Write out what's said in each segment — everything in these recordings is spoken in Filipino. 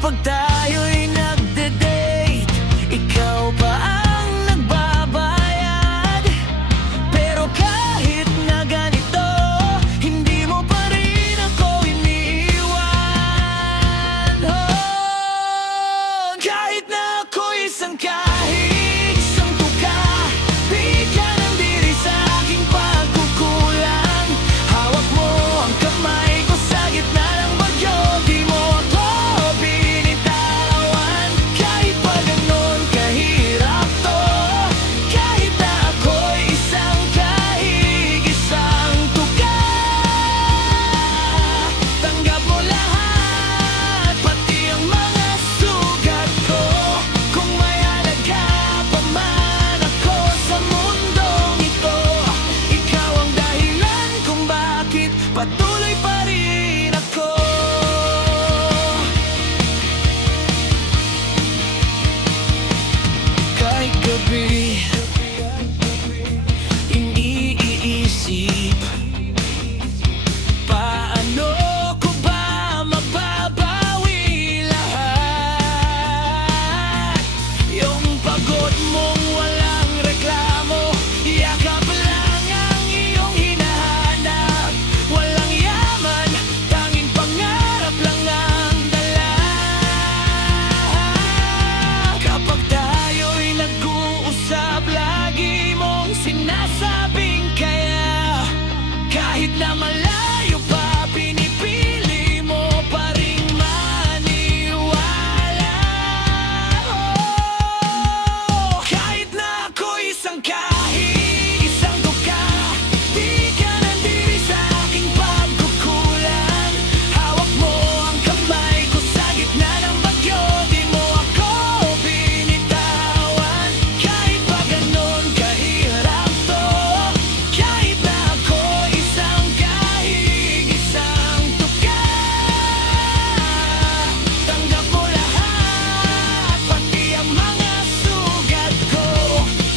Kapag tayo'y nagde-date, ikaw pa ang nagbabayad. Pero kahit na ganito, hindi mo pa rin ako iniiwan. Oh, kahit na ako'y isang kahig, isang tuka, di ka nandiri sa aking pagkukulang. Hawak mo ang kamay ko sa gitna ng bagyo, di mo ako binitawan. Kahit pa ganon kahirap to, kahit na ako'y isang kahig, isang tuka, tanggap mo lahat, pati ang mga sugat ko. Kung may halaga pa man ako sa mundong ito, ikaw ang dahilan kung bakit patuloy pa rin ako. Kahit gabi, iniisip, paano ko ba mababawi lahat? Yung pagod mong walang reklamo, yakap lang ang iyong hinahanap. Walang yaman, tanging pangarap lang ang dala. Kapag tayo'y nag-uusap, lagi mong sinasabing kaya. Kahit na malayo pa, pinipili mo pa ring maniwala. Oh, kahit na ako'y isang kahig, isang tuka, di ka nandiri sa aking pagkukulang. Hawak mo ang kamay ko sa gitna ng bagyo, di mo ako binitawan. Kahit pa ganon kahirap to, kahit na ako isang kahig, isang tuka, tanggap mo lahat, pati ang mga sugat ko.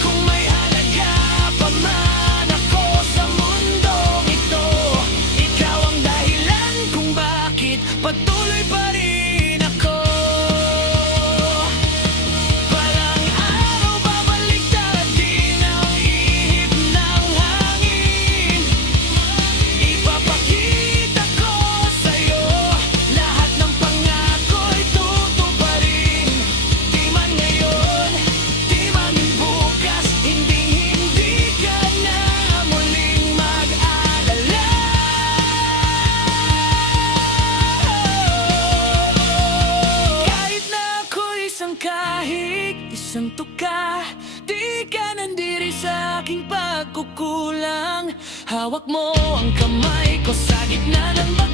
Kung may halaga pa man ako sa mundong ito, ikaw ang dahilan kung bakit patuloy pa rin ako. Balang araw babaliktad din ang ihip ng hangin. Ipapakita ko sa'yo lahat ng pangako'y tutuparin. Di man ngayon, di man bukas, hindi ka na muling mag-alala. Kahit na ako'y isang kahig, isang tuka, di ka nandiri sa aking pagkukulang. Hawak mo ang kamay ko sa gitna ng bagyo,